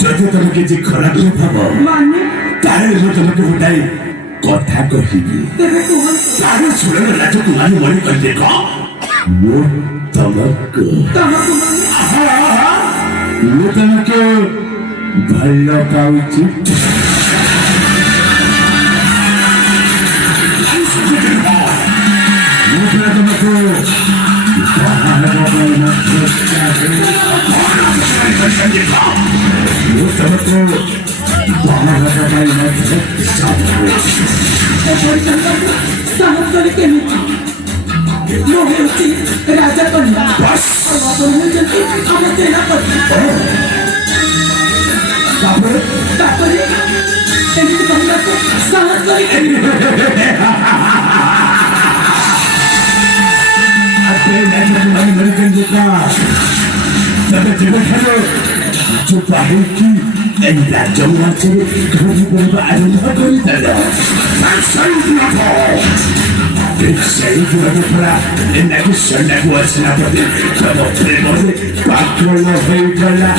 ଯଦି ତମେ କିଛି ଖରାପ ଭାବ ତାହେଲେ ମୁଁ ତମକୁ ଗୋଟାଏ କଥା କହିବି। ତାହେଲେ ଶୁଣ ରାଜକୁମାରୀ ମଣି କହିଲେ କଣ ମୁଁ ତମକୁ ଭଲ ପାଉଛି। ମୁଁ ତମକୁ राजा कन्या चुप की राज्य आरंभ कर सैन्यको सेनापति तब प्रेमले पागल होइगला।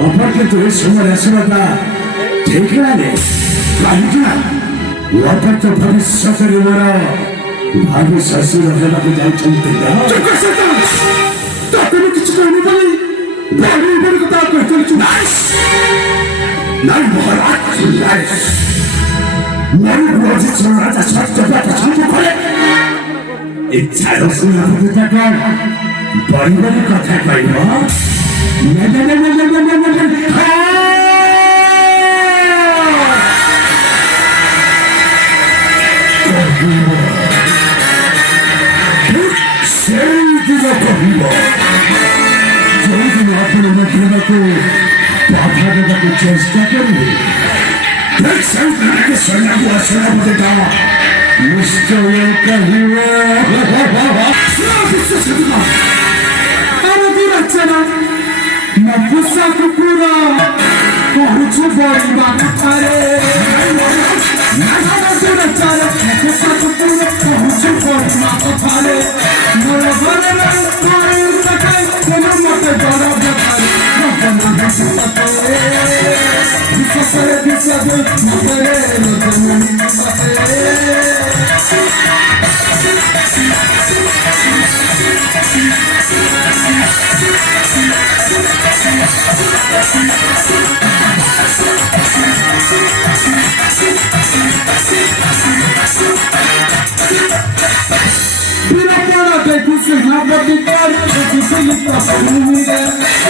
어떻게 또 정말 애쓰러다 대결하네 아니구나 어떻게 밥이 서서히 뭐라 밥이 서서히 해봐도 잘 정된다 똑같았다 나 때문에 기치고 있는 거니 나를 버리고 나왔고 있더니 나이스 날 먹어라 나이스 너를 부어지처럼 하자 서쪽부터 정복하래 이 자동승 나보고 잠깐 버리버릴 것 할 거예요 세이드가 거기고 저기는 앞으로 나타나고 바타르다고 제시작하니 백성들에게 설하고 와서라보다가 무시적일까 히워 스라비스 저기가 알아들었잖아 Mapusa kukura Kohuchu bori makare Nagana chara Mapusa kukura Kohuchu bori makare Mora bana na Kore utakai Kono mate dara bakare Mapana hasa sakare Bisa sare bisa de Makare Kono makare Pirapora de Kusinaba Picar, Oficialista Perumide.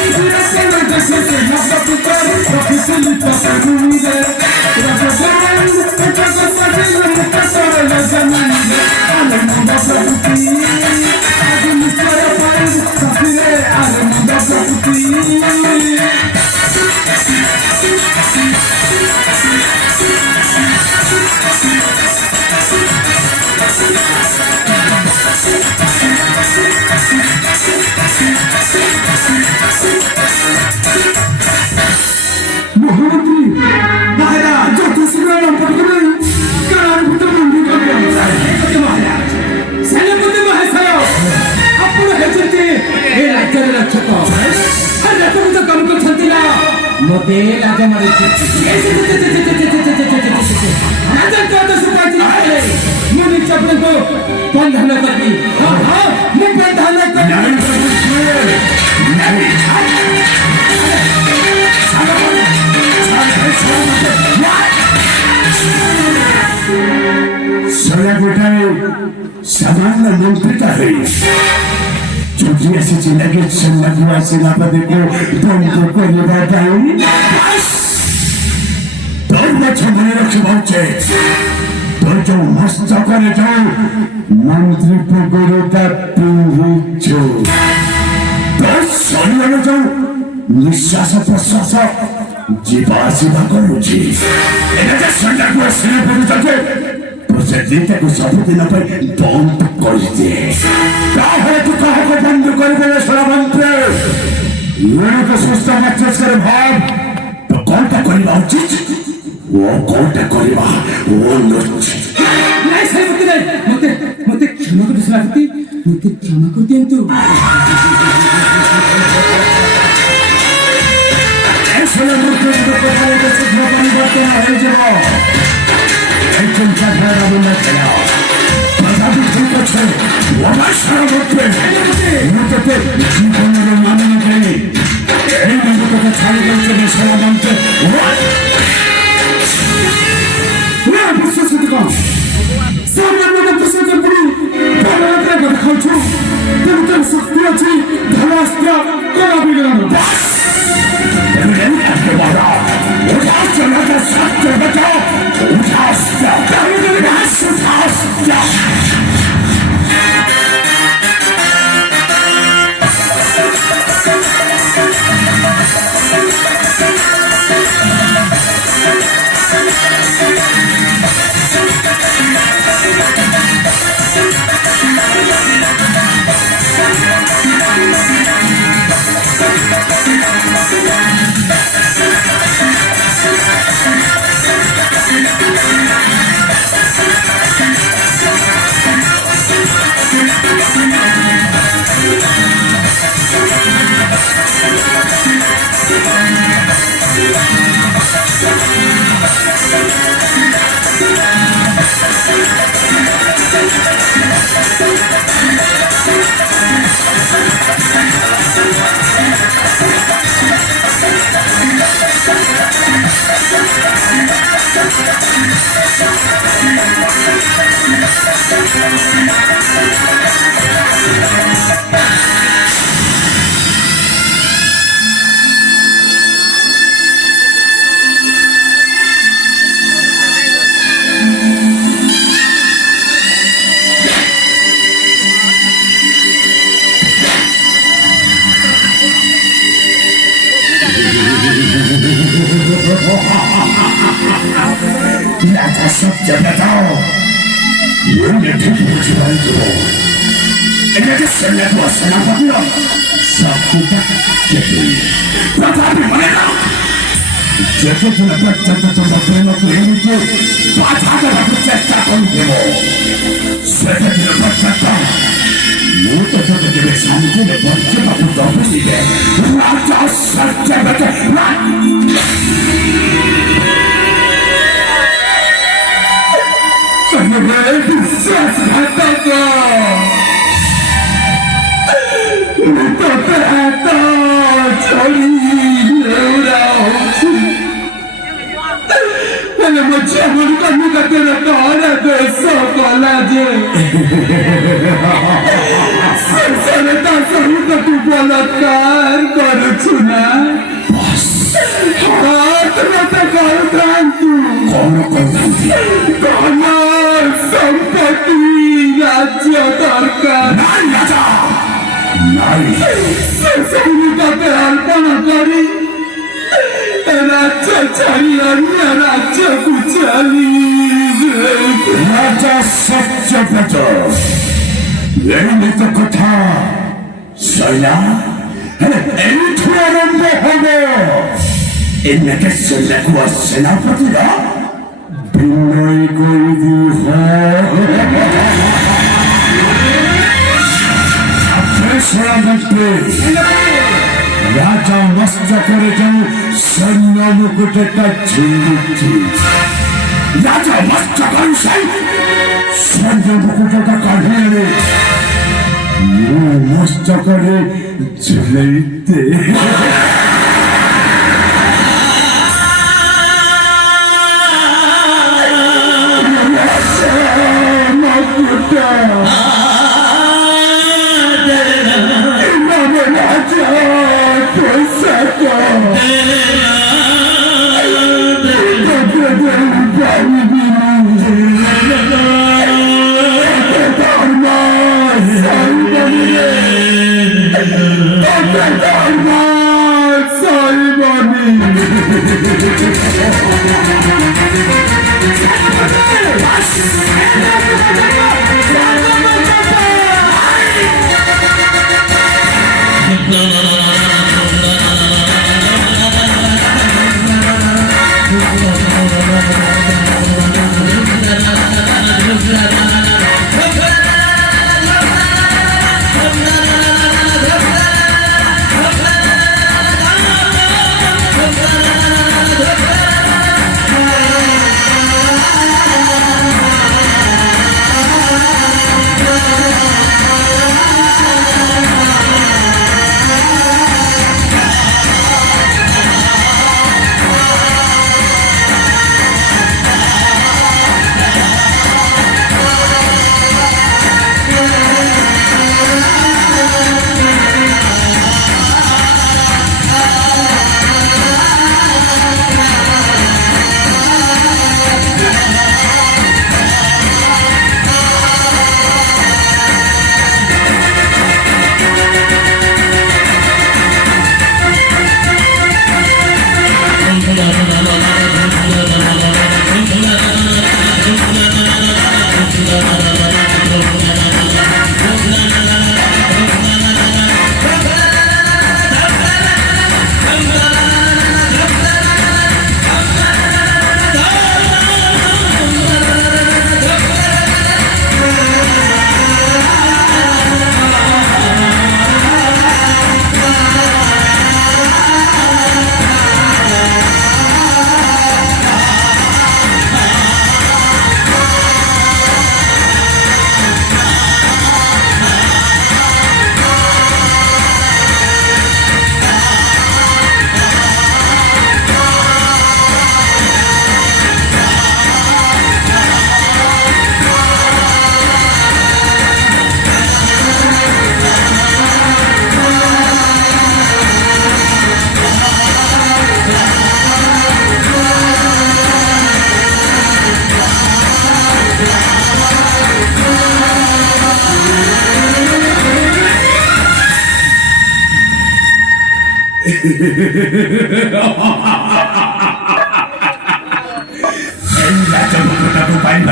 Pirapora de Kusinaba Picar, Oficialista Perumide. Rafael, esta cosa de la casa de la Zanide. Alemanda Sabuti, Administra País, Safire, Alemanda Sabuti. Muhammad Mahara, Jatu Sugana Pakuru, Karan Putamu Mahara, Salam Mahasao, Apura Hajati, Hela Chako, Hanatum Kamuka Santina, Mote Lajamariki, Nadan Kata Supati, Muni Chaplago, Pandhanataki, Mupandhanataki. Solabutai Samana Mantrika hai Choti aise zindagi samajhwa se napade ko tonko kore batai Torna chamane rakhe bauche Torjo mast kore jao Mantri ko guru ka puhucho Tor solyano jao Nishasa prasasa Jiva koruchi Enata sandaku asina purutate Procedite को सबूत न पाए बंद कर दे काहे तो काहे को बंद कर दे सारा मंत्र ये तो सुस्ता मैसेज करे भाव तो कौन टा करिबा उचित वो कौन टा करिबा वो अनुचित नहीं सही मते क्षमा कर दिसलाती मते क्षमा कर दियंतु ऐसे लोग तो कहले कि सुधर पानी बातें है जब একজন চাকরা রাবণা খেলা তথাপি ঠিক আছে আমার সারা মধ্যে মততে জীবনের মানে নেই এই মতকে ছাড়ি করছে সারা মন্ত্রে বিশ্বাস কর সামনে মতো বিশ্বাস করি বড় একটা কথা খাচ্ছ তুমি শক্তি আছে ভালো আসতে করা বিগড়ানো राजा सत्य बताओ ये ठीक बुझाई तो इनके सैन्य को सेनापति हो सब कुछ यही प्रतापी बनेगा जैसे तुम बच्चे तो तुम प्रेम को लेने के बाधा का चेष्टा करोगे सेठे तुम बच्चा का वो तो जब तेरे सामने में बच्चे का पुत्र भी है राजा सत्य बता मेरे विश्वासघातक तो कहता छोड़ी मैंने मुझे मन करने का तेरा कौन है दोस्तों कॉलेज संसारता सही तो तू बलात्कार करू छुना हाथ में तो कौन क्रांति कौन संपत्ति राज्य दरकार नहीं राजा नहीं संसारी का अर्पण करी राज्य छाड़ी अन्य राज्य को चली राजा सत्य बचो यही तो कथा सैया आरंभ होगा इनके सैन्य को सेनापति का विनय कोई दी राजा मस्त करे जाऊं सैन्य मुकुट का झिंगुटी राजा मस्त करू सैन्य मुकुट का काढ़े मस्त करे झुलते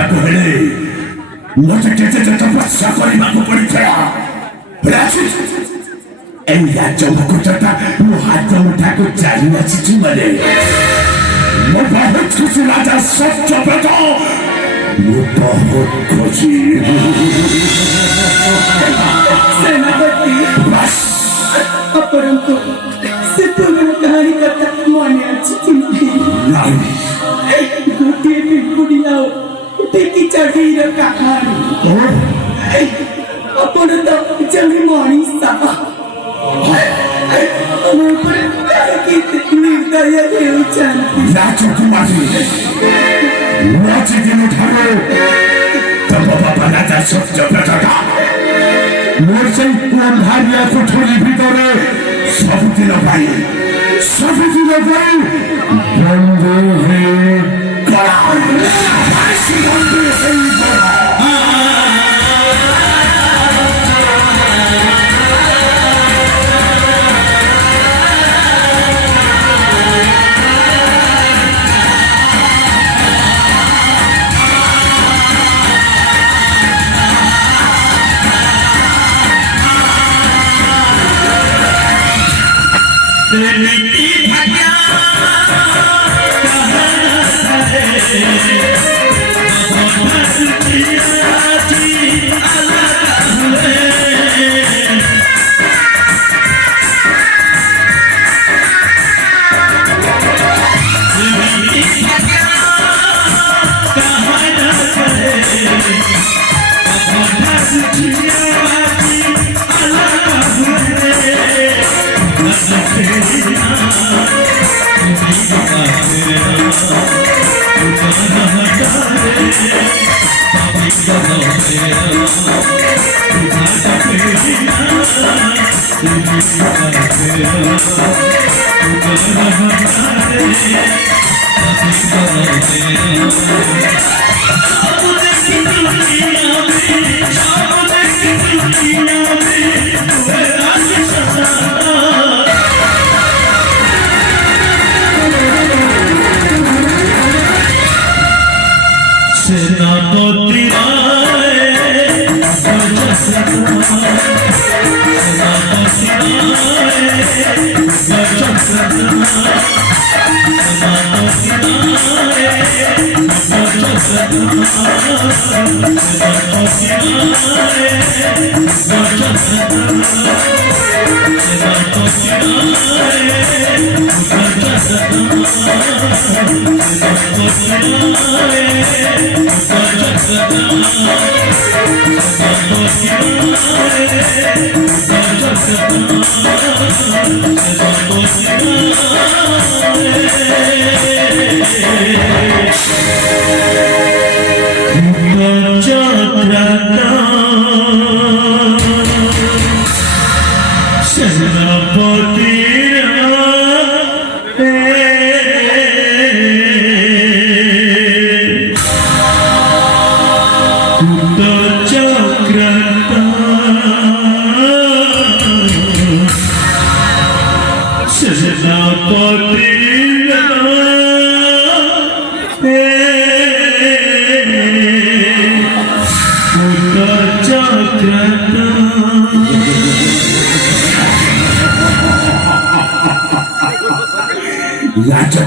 କରିବାକୁ ହେଲେ ମୋତେ କେତେ ଯେ ତପସ୍ୟା କରିବାକୁ ପଡ଼ିଥିଲା। এই রাজ্য মুকুটটা ମୋ ହାତ ମୁଠାକୁ ଚାଲି ଆସିଛି ମାନେ ମୁଁ ବହୁତ ଖୁସି ରାଜା ସତ୍ୟବ୍ରତ ମୁଁ ବହୁତ ଖୁସି। ସେନାପତି ଆପଣଙ୍କୁ ସେ ପୁରୁଣା କାହାଣୀ କଥା ମନେ ଅଛି କି ନାହିଁ? ଗୋଟିଏ ପିମ୍ପୁଡ଼ି ଆଉ ଟେକି ଚଢ଼େଇର କାହାଣୀ। ଆପଣ ତ ଜଣେ ମଣିଷ ଆମ ଉପରେ କାହିଁକି ନିର୍ଦୟ ହେଉଛନ୍ତି? ରାଜକୁମାରୀ ମୁଁ ଆଜି ଦିନଠାରୁ ତମ ବାପା ରାଜା ସତ୍ୟବ୍ରତଟା ମୋର ସେଇ ଅନ୍ଧାରିଆ କୋଠରୀ ଭିତରେ ସବୁଦିନ ପାଇଁ ବନ୍ଦ ହେଇଗଲା।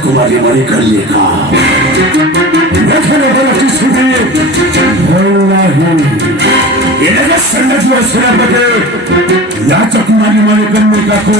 राजकुमारी मरी करिएगा राजकुमारी मरी कन्या को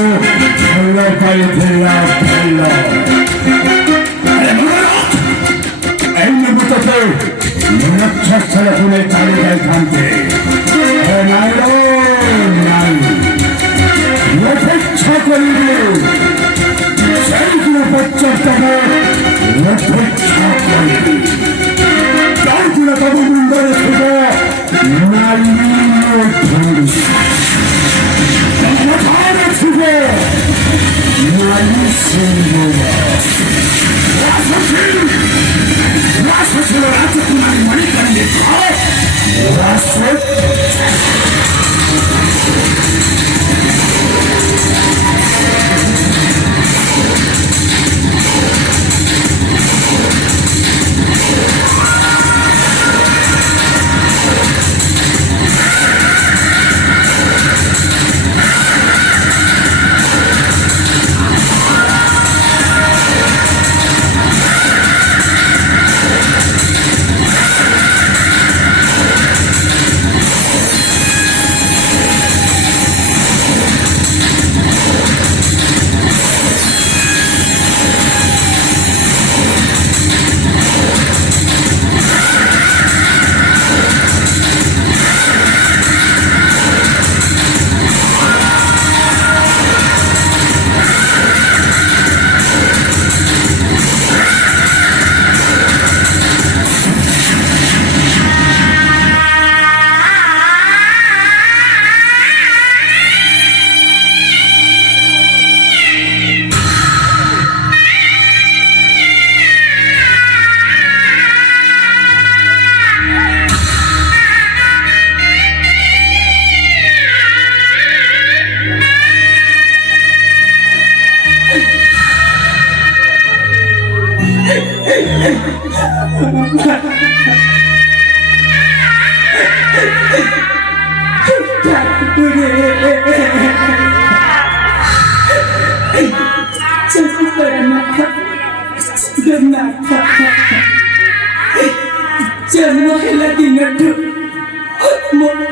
जन्म हेला दिनटू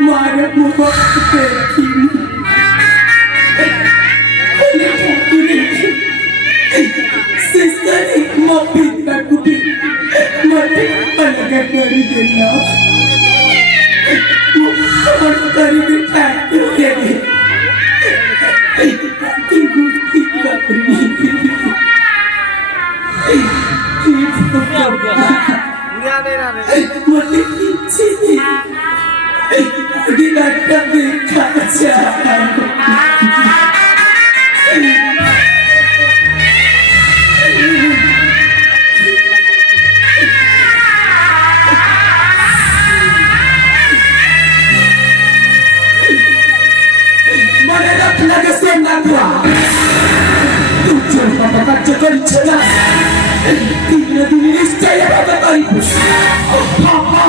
मारा मुख देखी सिस्टरी मोपिता कुटी मते पलका करी देना और करी दे ठाक के मते किछि दिनटा देखा lagi senang gua. Tujuh bapak kaca kerja. Tidak diniscaya bapak kali. Papa.